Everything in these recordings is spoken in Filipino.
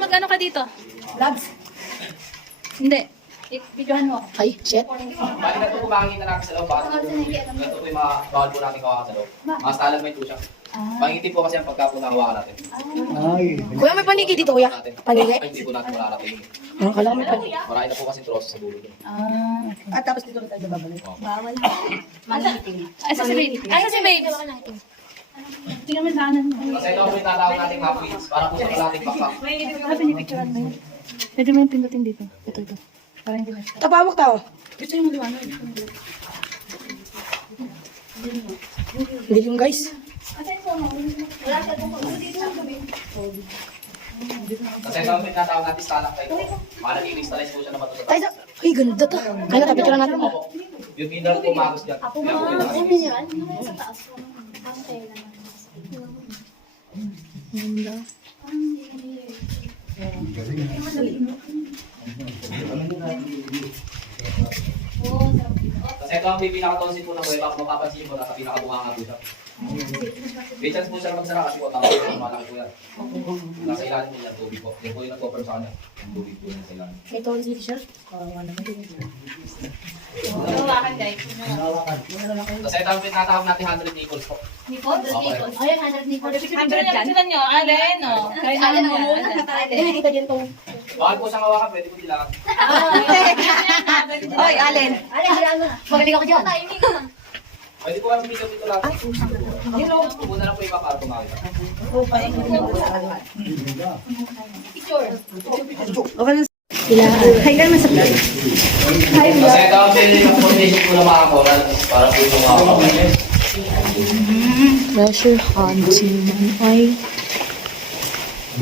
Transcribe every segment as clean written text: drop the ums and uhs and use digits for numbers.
mag-ano ka dito? Vlogs. Hindi. Videohan mo. Ay, shit. Bali na ito po makikita natin sa loob. Ito po yung mga bawal po natin kawakan sa loob. Mga stalagmite po siya. Makikitin po kasi ang pagka po nahawakan natin. Ay. Kuya, may paniki dito, kuya. Paniki? Ay, hindi po natin mararating. Kala ko may paniki. Marami na po kasi troso sa dulo. At tapos dito na tayo babalik. Bawal. Asa si Babe? Asa si Babe? Tingnan mo sa kanan mo. Kasi ito po yung tatawag nating half wheels. Para po sa kalating backpack. Sabi ni picturean mo yun. Pwede mo yung pindutin dito. Ito. Para hindi na. Tapawak tao. Gusto yung maliwanag. Hindi yung guys. Kasi ito po yung tatawag natin stalactite. Mga nag-i-crystallize po siya na bato sa Ay, ay, ganda to. Kaya nakapicture natin mo. yung mineral po magos dyan. Kaya po yung Ganda. Kasi ito ang pinaka-tonsil po ng buhay. Kung mapapansin po, nasa pinaka-bunga nga po siya. May chance po siya na magsara kasi po tapos malaki po yan. Nasa ilalim po yan, tubig po. Yan po yung nag-confirm sa kanya. Yung tubig po yan sa ilalim. May tonsil siya. Hawakan guys. Kasi ito ang pinatawag natin 100 nickels po. Ayan, 100 ni 100 yan. Nyo, Allen, o. Kay Allen yan. Ay, nakita din to. Bakit po siyang hawakan, pwede po dilangan. Oy, Allen. Magaling ako dyan. Pwede po kami video dito lang. Muna lang po iba para kumakita. Sila. Hi, naman sa vlog. Kasi ito ang pinaka-foundation po ng mga coral para po yung mga kapatid. Treasure hunt si Manay.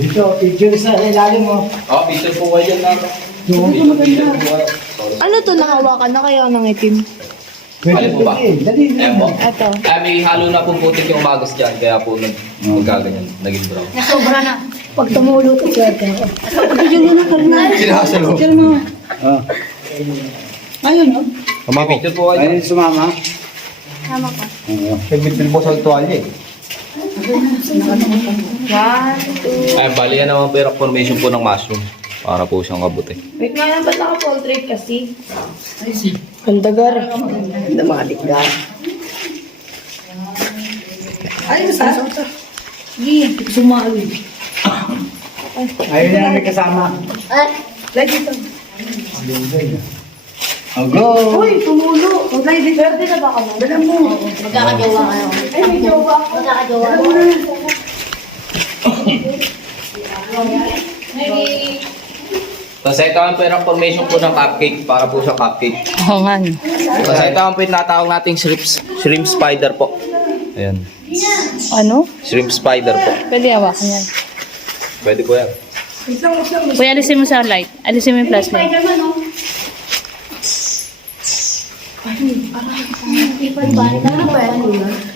Dito, picture sa ilalim mo. Oh, picture po kayo dyan natin. Picture po kayo. Sorry. Ano to, nakawakan na kaya ng itim? Alin po ba? Dali. Ayan po. Ito. May halo na po putik yung magos dyan, kaya po nagkaganyan, naging brown. Sobra na. Pag tumulo to, swerte ako. Pag-video na lang. Sinasalo. Picture mo. Ah. Ayun, no? May picture po kayo. Ayun, sumama. Tama ka. Pagbitin mo sa tuwalya eh. 1, 2. Ay, bali yan naman po yung formation po ng mushroom. Para po siyang kabuti. Wait nga lang, ba't naka-portrait kasi? Kandagar. Ganda mga dikgar. Ayun, sa? Sige, sumali. Ayun na may kasama. Lagi ito. Oh, go! Uy, tumulo. Lagi, swerte na ba ka mo? Dala mo. Magkakajowa kayo. Ay, may jowa. Magkakajowa. Kasi ito ang pinaka formation po ng cupcake para po sa cupcake. Oo nga. Kasi ito ang pinatawag nating shrimp spider po. Ayan. Ano? Shrimp spider po. Pwede hawakan yan. Pwede po yan. Kuya, alisin mo sa light. Alisin mo yung flashlight.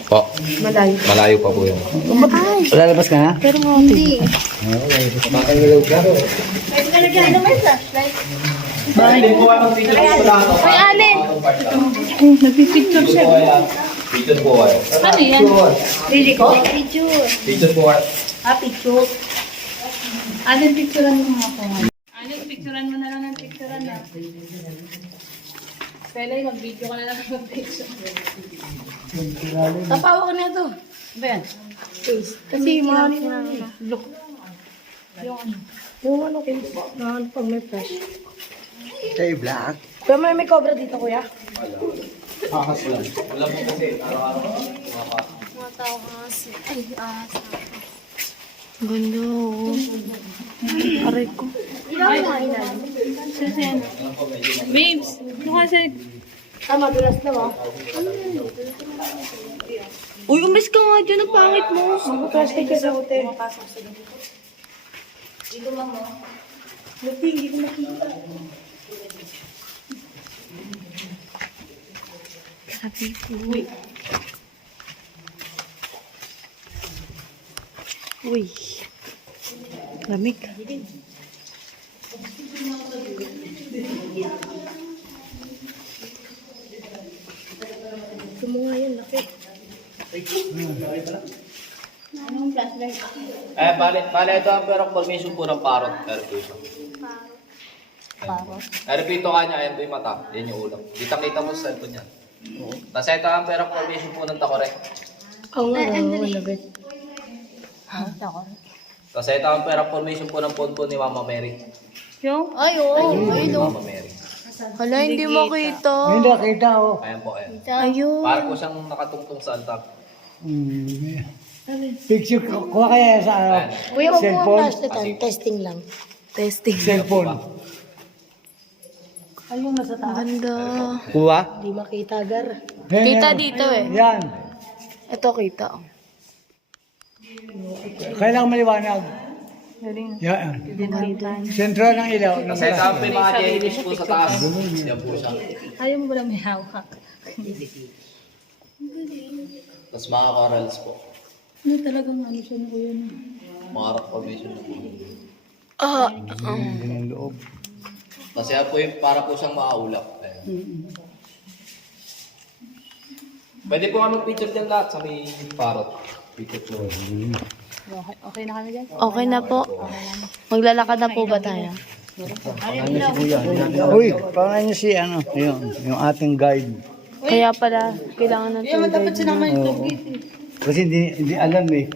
Po. Malayo pa po yan. Lalabas ka na? Pero hindi. Makagalaw ka. Pwede po kayo mag-picture po lahat. Ay, Allen! Nagpipicture siya. Picture po kayo. Ano yan? Lili ko? Picture po kayo. Picture. Allen, picturean mo nga po. Allen, picturean mo na lang ng picturean na. Pwede, mag-video ka na lang mag-picture. Tapawa ka na ito. Ba yan? Kasi mahal na. Look. Yung ano kayo? Mahal pag may flash. Kay Black. Pero may cobra dito, kuya. Ahas lang. Wala po kasi. Araw-araw. Ganda, oh. Aray ko. Susan. Babes, ito kasi... Tama, dulas na ba? Uy, umis ka nga dyan. Ang pangit mo. Mag-plastic ka sa hotel. Dito lang mo. Lupi, hindi ko makita. Sabi ko. Uy. Lamig. Ito mo nga yun, laki. flashlight. Bale ito ang pero formation po ng parrot. Pero po siya. Parrot. Pero po ito kanya, ayan po yung mata. Yan yung ulo. Kita mo sa cellphone yan. Tapos ito ang pero formation po ng takore. Oo nga, malapit. Tapos ito ang pero formation po ng ponpon ni Mama Mary. Yung? Ay, oo. Ayun, Mama Mary. Hala, hindi makita. Hindi nakita oh. Ayan po, ayan. Ayun. Para po siyang nakatungtong sa altar. Picture, kuha kaya sa Ayan. Kuya, huwag mo Cellphone? ang flashlight. Testing lang. Testing. cellphone. Ayun, nasa taas. Ganda. Kuha? Hindi makita, Gar. Kita dito eh. Yan. Ito kita. Kailangan maliwanag. Yan. Sentro ng ilaw. Tapos ito ang may mga jellyfish po sa taas. Yan po siya. Ayaw mo ba lang may hawak? Tapos mga corals po. Ano talagang ano siya na kuya na? Mga rock formation na po. Yan ang loob. Tapos yan po yung para po siyang makaulap. Ayan. Pwede po nga mag-picture dyan lahat sa may parrot. Picture po. Okay na kami dyan? Okay na po. Maglalakad na po ba tayo? Uy, pangalan niyo si ano, yung ating guide. Kaya pala, kailangan ng tubig. Oo. Kasi hindi alam eh.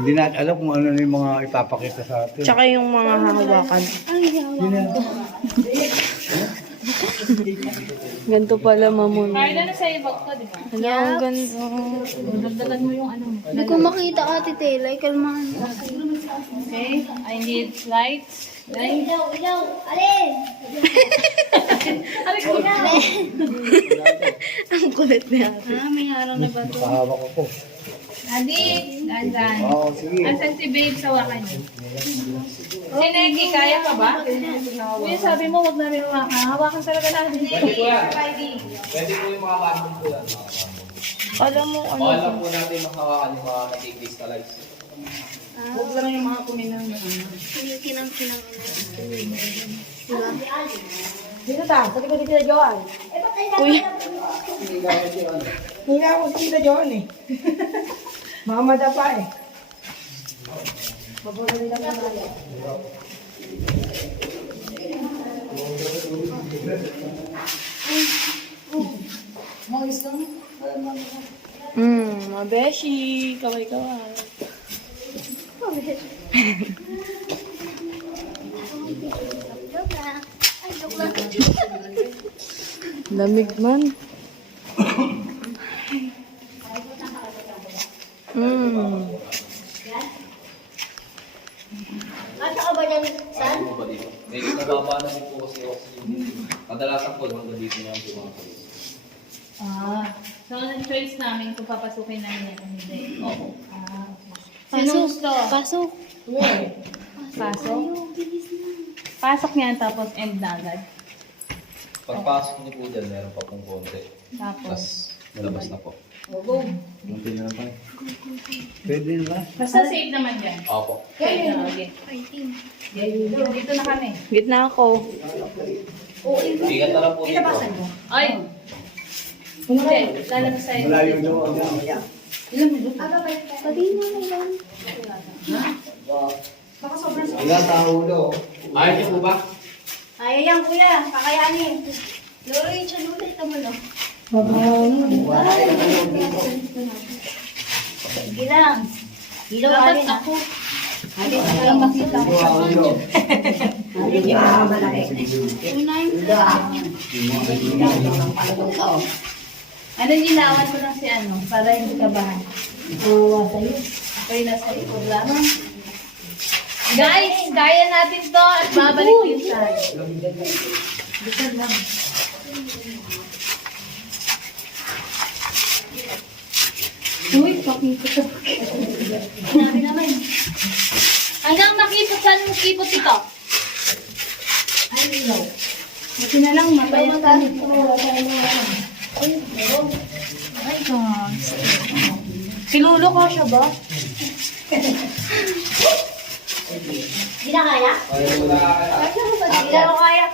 Hindi natin alam kung ano yung mga ipapakita sa atin. Tsaka yung mga hahawakan. Ganito pala, mamon. Kaya na sa ibag ka, di ba? Hala, ang ganda. Dagdagan mo yung ano mo. Hindi ko makita, Ate Tela. Kalmahan. Okay, I need lights. Ilaw, alin? Ang kulit niya. May harang na ba ito? Pahawak ako. Adi, dandan. Oo, sige. Asan si babe sa wakan niya? Si Neki, kaya ka ba? Kuya, sabi mo, wag namin hawakan. Hawakan talaga natin. Pwede po yan. Pwede po yung mga bamboo po yan. Alam mo, ano? Bawal lang po natin makawakan yung mga nag-crystallize. Huwag lang yung mga kuminang na ano. Dito ta, sa likod dito Joan. Kuya. Hila ako si Tita Joan eh. Mama pa eh. Mabeshi. Kaway-kaway. Lamig man. Asa ka ba dyan, San? Ano ba dito? Medyo nababa na din po kasi oxygen dito. Kadalasan po, hanggang dito na yung mga kalis. So, ang choice namin kung papasukin namin yan o hindi. Opo. Sino gusto? Pasok. Pasok? Pasok niyan tapos end na agad. Pagpasok niyo po dyan, meron pa pong konti. Tapos, Tapos, labas na po. go. Kunti na lang pa. Pwede na ba? Basta safe naman dyan. Opo. Okay. Dito na kami. Gitna ako. Ingat na lang po dito. Ay! Hindi, lalabas tayo. Malayo daw. Ilang tao daw. Ayaw niyo po ba? Ayaw yan, kuya. Kakayanin. Lori, siya luli. Ito mo, no? Sige lang. Ilaw, alin, ako. Alin, lang makita ko. Alin, yung mga malaki. Ano, ginawan ko lang si ano, para hindi ka bahan. Okay, nasa likod lang. Guys, kaya natin to at babalik din tayo. Bisan lang. Uy, pakipot. Sinabi naman. Hanggang makipot saan mo kipot ito? Ay, ilaw. Buti na lang, mapayat ka. Ay, gosh. Silulo ko siya ba? Hindi na kaya? Hindi na kaya.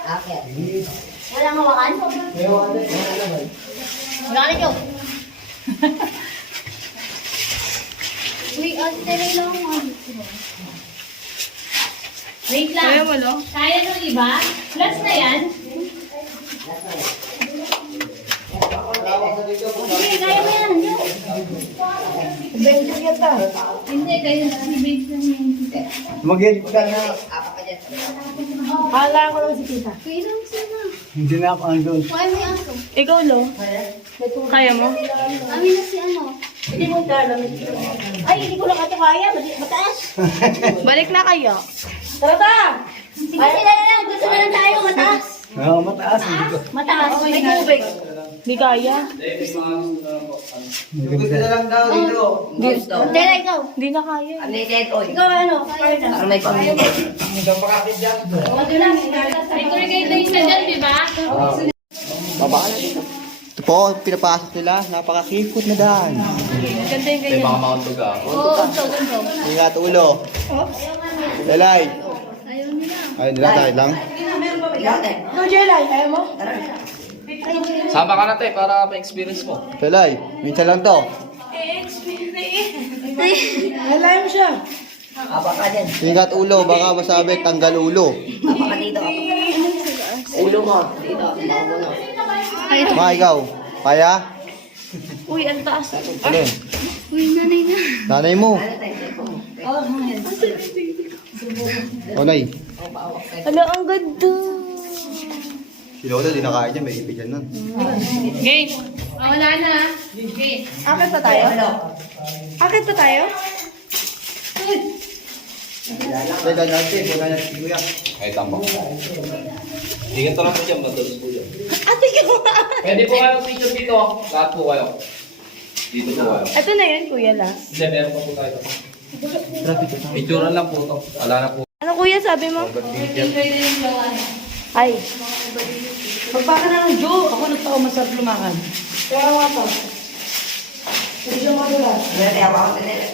Walang hawakan? Wala ka nyo. Uy, ate lang ako. Wait lang. Kaya mo, no? Kaya nung iba? Plus na yan? Sige, kaya mo yan. Bench yata. Hindi, kayo na. Base lang yan. Mag-edit ka na. Hala ko lang si tita. Kaya lang sila. Hindi na ako andun. Kaya may aso. Ikaw, Lo? Kaya mo? Kami na si ano. Hindi mo alam. Ay, hindi ko lang ito kaya. Mataas. Balik na kayo. Tara ta! Sige, sila na lang. Gusto na lang tayo. Mataas. Oo, mataas. Hindi ko. Mataas. May tubig. Di kaya. Gusto na lang daw dito. Tela, ikaw. Di na kaya. Unlimited oil. Ikaw ano? Kaya na. Para may pamilya. Ito lang. May tour guide na isa dyan, di ba? Baba ka na dito. Ito po, pinapasok nila. Napakakikot na daan. Ganda yung May ganyan. mga mount to ga. Oo, ganito. Ingat ulo. Lelay. Ayaw nila. Ayun nila, tayo lang. Ikaw, Jelay, kaya mo? Sama ka na te para ma-experience mo. Lelay, minsan lang to. Lalay mo siya. Apa ka dyan. Ingat ulo, baka masabi tanggal ulo. Apa ka dito. Ulo mo. Dito. Ma, ikaw. Kaya? Uy, ang taas. Alin? Uy, nanay na. Nanay mo. O, nay. Ala, ang ganda. Si Lola, di nakain niya. May ipit yan nun. Game. Wala na. Okay. Akit pa tayo? Akit pa tayo? Teka, natin. Wala na si Kuya. Ay, tama. Ingat ko lang po dyan, madalas po dyan. Ate ko. Pwede po kayo picture dito. Lahat po kayo. Dito po kayo. Ito na yun, kuya, last. Hindi, meron pa po tayo. Picturean lang po to. Wala na po. Ano, kuya, sabi mo? Ay. Magpaka na ng Joe. Ako nagtao masarap lumakad. Kaya nga to. Hindi siya madulas. Kaya ako ako nila.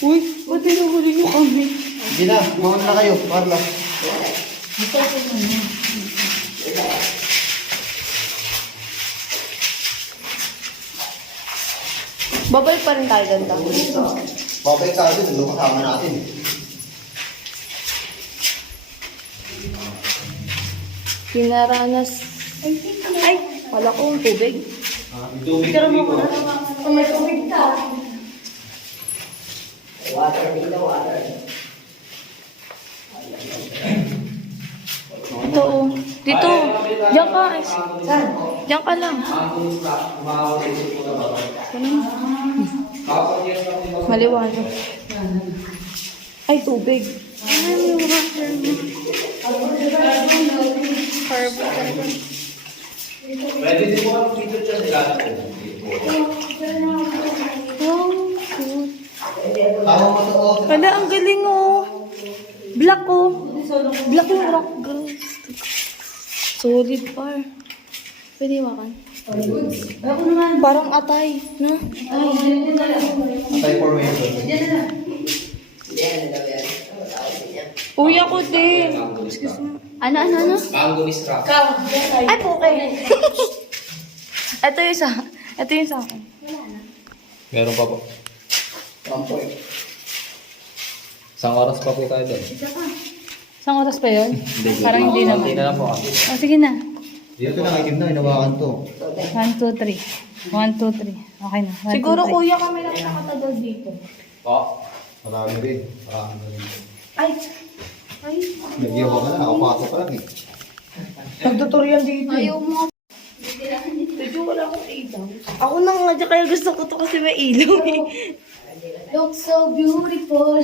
Uy, ba't tinuhuli niyo kami? Hindi na, mauna na kayo. Carla. Babalik pa rin tayo ganda. Babalik tayo dun. Ano kasama natin? Pinaranas. Ay, wala ko ang tubig. Picture mo po. May tubig ka. Water dito, water. Ito, oh. Dito. Diyan ka. Saan? Diyan ka lang. Maliwanag. Ay, tubig. Ay, may water. Carbon. Pwede din po kayo picture dyan. Sila na po. Oh, cute. Tama mo to. Wala, ang galing, oh. Black, oh. Black yung rock, guys. Solid par. Pwede wakan. Parang atay, no? Anti-formation. Uy, ako din. Ano? Mango ni Strap. Ay, okay. Ito yung sa... Ito yung sa akin. Meron pa po. Isang oras pa po tayo doon. Isang oras pa yun? Parang hindi Konti naman. na lang po. Oh, sige na. Dito na, itim na. Inawakan to. 1, 2, 3. 1, 2, 3. Okay na. Siguro, kuya, kami lang nakatagal dito. Po. Marami rin. Marami na rin. Ay. Nag-iwa ka na. Nakapasok ka lang eh. Nagtutorial dito. Ayaw mo. Medyo wala akong ilaw. Ako na nga dyan, kaya gusto ko to kasi may ilaw eh. Look so beautiful.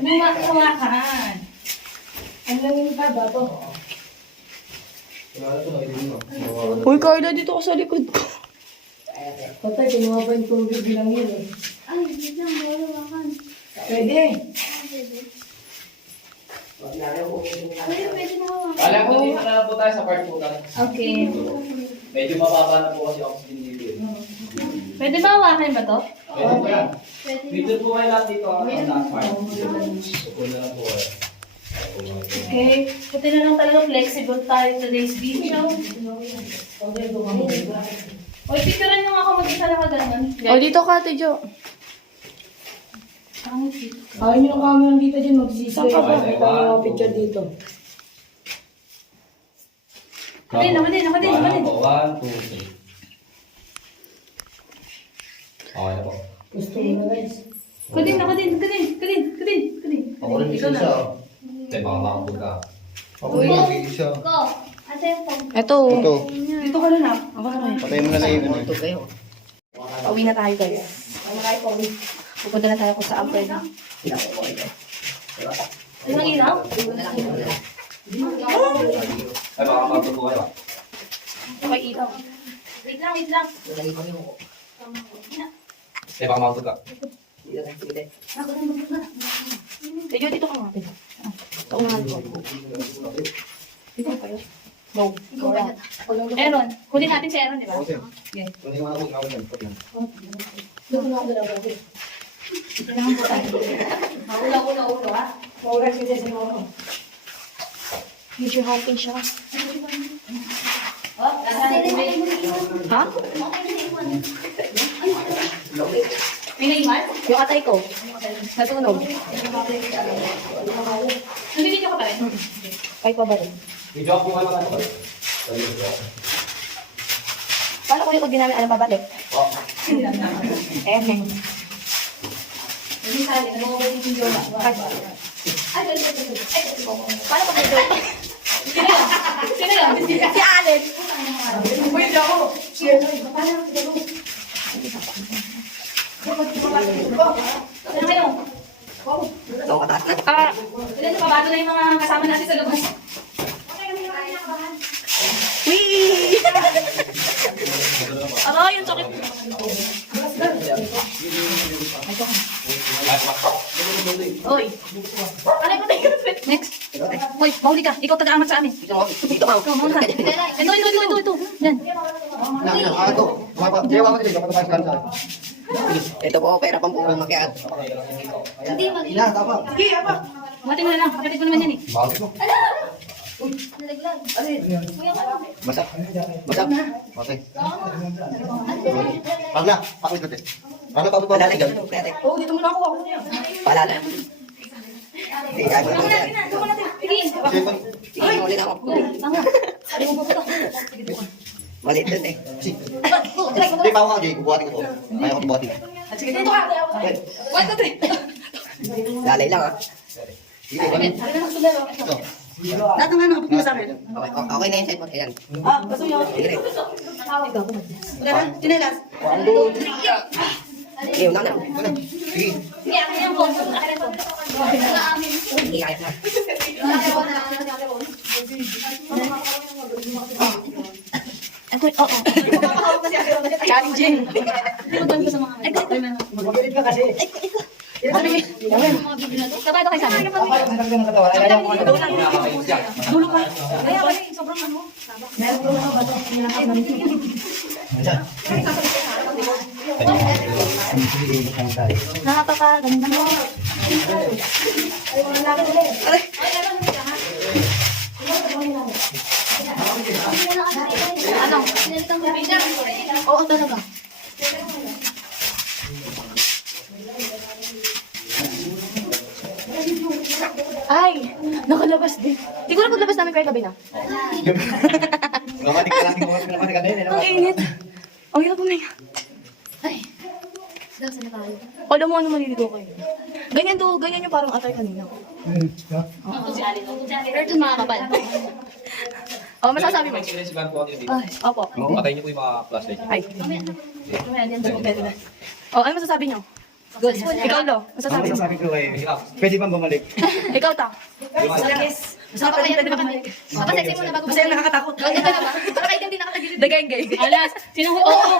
Bumakan. Ang langin pa ba to? Uy, Carla, dito ka sa likod ko. Patay, kinuha pa yung tubig bilang yun eh. Ay, hindi lang. Wala wakan. Pwede. Pwede na wakan. Alam ko dito na lang po tayo sa part 2 tayo. Okay. Medyo mababa na po kasi oxygen dito eh. Pwede ba hawakan ba to? Pwede po yan. Dito po kayo lahat dito. Ang last part. Upo na lang po kayo. Okay. Buti na lang talaga flexible tayo today's video. Uy, picturean nyo nga ako mag-isa na ka ganun. O, dito ka, Ate Jo. Ayaw nyo ng camera dito dyan, magsisisi. Saan ka ba? May mga picture dito. Ako po, 1, 2, 3. Okay na po. Gusto mo na guys. Kadin. Ako rin isa. Hindi, baka makapod ka. Ako rin isa. Ito. Ito. Dito ka na na. Patay mo na lang yung ano. Pauwi na tayo guys. Pupunta na tayo kung saan pwede. Ano ang ilaw? Ay, baka makapod po kayo. Okay, ilaw. Wait lang. Hindi, baka makapod ka. Medyo dito ka nga. Kaunahan ko. Dito kayo. No. Aaron. Kunin natin si Aaron, di ba? Kunin mo na ako, ikaw yan. Ulo, ha? Maulat si Jesse mo. Medyo happy siya. Oh, Ha? may naiwan? Yung atay ko. Natunog. Nandito ka pa rin? Kahit pa ba rin? Video ako kayo ka. Paano ko yung pag ginamit alam pabalik? Hindi sa akin. Nag-over yung video na. Paano ko ito? Sino yun? Si Alex! Sino kayo? Ah, Ilan na pabago na yung mga kasama natin sa labas? wee! Aray, yung sakit. Oy. Ano yung patay? Next. Hoy, mahuli ka. Ikaw taga-angat sa amin. Dito ka. Ikaw, mahuli ka. Ito. Yan. Ito. Diyawa ko dito. Kapag ka sa ito po, pera pang buong makiat. Hindi, Ina, tapa. Mati mo na lang. Kapatid ko naman yan eh. Masak. Okay. Pagla, pakit natin. Ano pa ba lalagyan? Oh, dito mo na ako. Ako na yan. Palala. Sige, ay mo na. Ito natin. Sige. Sige, muli na ako. Sabi mo po ito. Maliit din eh. Hindi pa ako, Jay. Bubuhatin ko po. Kaya ko bubuhatin. Sige, dito ka. 1, 2, 3. Lalay lang ah. Sige, Sabi na ng sundalo. ito. Lahat ng ano, kapag sa akin. Okay na yung cellphone. Ayan. Ah, gusto nyo? Sige rin. Wala, tinelas. Sige, unang na. Sige. Sige, akin yung phone. Akin yung phone. Sige, kaya na. Challenging. Limutan ko sa mga Magkilit ka kasi. Kabado kayo sa amin. Masakit ka ng katawan. Ayaw ko na. Nakakayos yan. Kaya wala yung sobrang ano. Meron ko na ba ito? Nakakakaganda mo. Ano? Oo, talaga. Ay, nakalabas din. Siguro paglabas namin kayo gabi na. Gamatik ka lang. Gamatik ka din. Ang init. Ang hirap puminga. Alam mo ano maliligo kayo. Ganyan yung parang atay kanina. Pero ito mga kapal. Oh, masasabi mo. May sigarilyo po ako dito. Ay, opo. Patayin niyo po yung mga flashlight. Ay. Oh, ano masasabi niyo? Good. Ikaw, Lo. Masasabi mo? Masasabi ko kayo, pwede bang bumalik? Ikaw, Ta. Masama pa kaya naman. Papasexy mo na bago. Kasi nakakatakot. Ganda ka ba? Para kayo din nakatagilid. Dagay-gay. Alas, sino ho? Oo.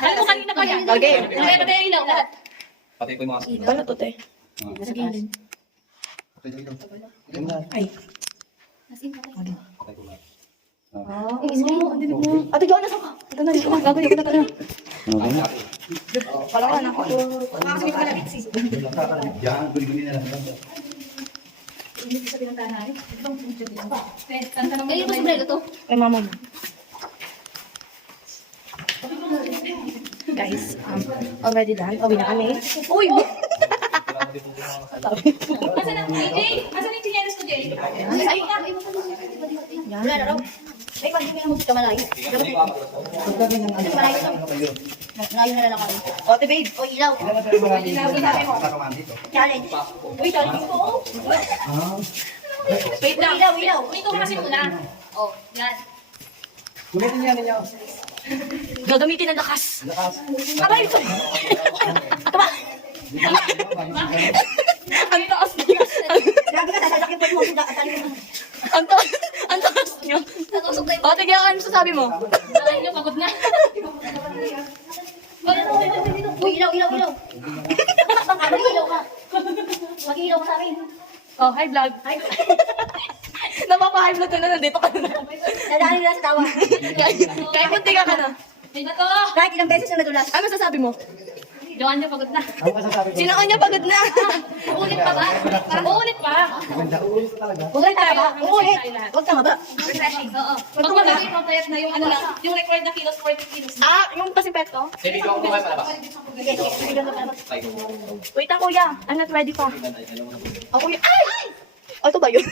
Alam mo kanina pa yan. Okay. Kaya patay ang ilaw lahat. Patay po yung mga sigarilyo. Paano to, te? Sa gilid. Ay. Patay po lahat. Ate, gawin na sa ka. Ito na, dito na. Gagawin ko na talaga. Wala ka na ako. Yan, guli-guli na lang. Kayo ba sombrero to? Kay mama mo. Guys, already done. Pauwi na kami. Uy! Sabi po yung mga Asan ang JJ? Asan yung chinelas ko, JJ? Ay, wala na raw. Ay, pag hindi mo kamalay. Malayo na lang kami. Ote, babe. O, ilaw. Challenge. Uy, challenge ko. Wait lang. Ilaw. Ito kasi muna. Oh, yan. Gamitin niya ninyo. Gagamitin ang lakas. Abay, ito. Tama. Ang taas niya. Grabe ka, sasakit pa yung mga Ang taas niyo. O, tigyan ka, ano sasabi mo? Ay, no, pagod na. Uy, ilaw. Mag-ilaw ka. Mag-ilaw ka sa akin. Oh, hi vlog. Hi. Napapa-hi vlog ka na, nandito ka na. Nadaanin nila sa tawa. Kahit munti ka na. May bato. Kahit ilang beses na nadulas. Ano sasabi mo? Joan niya pagod na. Ano masasabi ko? Sino kanya pagod na? Uulit pa ba? Parang uulit pa. Maganda ulit ko talaga. Uulit pa ba? Uulit. Huwag tama ba? Refreshing. Oo. Pag tumagay, papayat na yung ano lang, yung record na kilos, 40 kilos. Ah, yung pasipeto? Sabi ko ako kumain palabas. Tayo. Wait lang kuya, I'm not ready pa. Alam mo na po. Oh, kuya, ay! Oh, ito ba yun?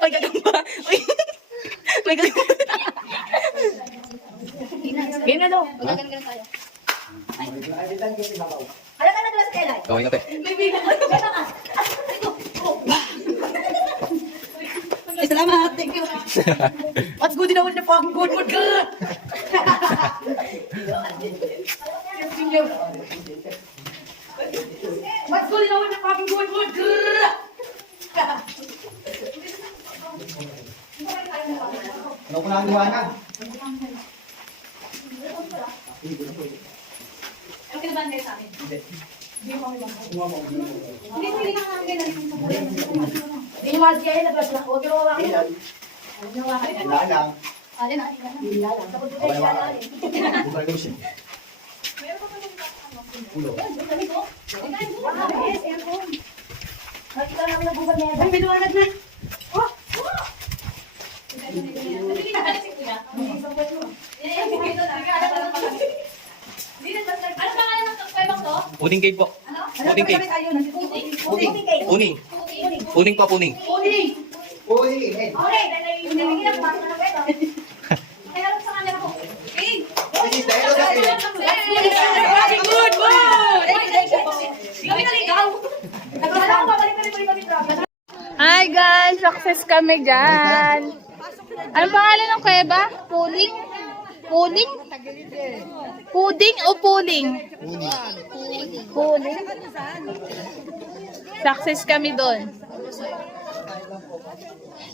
Ay, gagamba. Uy, may gagamba. Game na daw. Magagaling tayo. Alam ka na nadulas sa kailan? Gawin natin. Ay, salamat. Thank you. What's good in the fucking good mood, girl? What's good in the fucking good mood, girl? Ano ko lang iwanan? Okay na ba kayo sa amin? Hindi nyo mahal siya, nabas na. Huwag yung hawakin lang. Wala lang. Alin na. Okay, wala. Bukal ko siya. Ay, binuwanag na. Ano pangalan ng kwebang to? Puning cake po. Puning cake. Puning cake. Puning. Puning pa puning. Uling! Uy, eh. Okay, hindi na pumasok na kwento. Kaya lang sa kanya po. Okay. Very good, good! Kami na ligaw. Nagkala ko babalik kami kami. Hi guys, success kami dyan. Anong pangalan ng kuweba? Puling? Puling? Puding o puling? Puling. Success kami doon.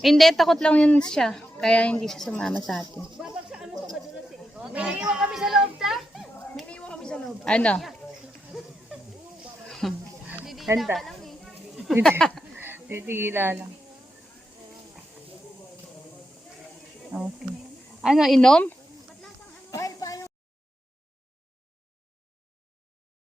Hindi, takot lang yun siya. Kaya hindi siya sumama sa atin. May iwan kami sa loob, ta? May iwan kami sa loob. Ano? Handa. Titigila lang. Okay. Ano, inom?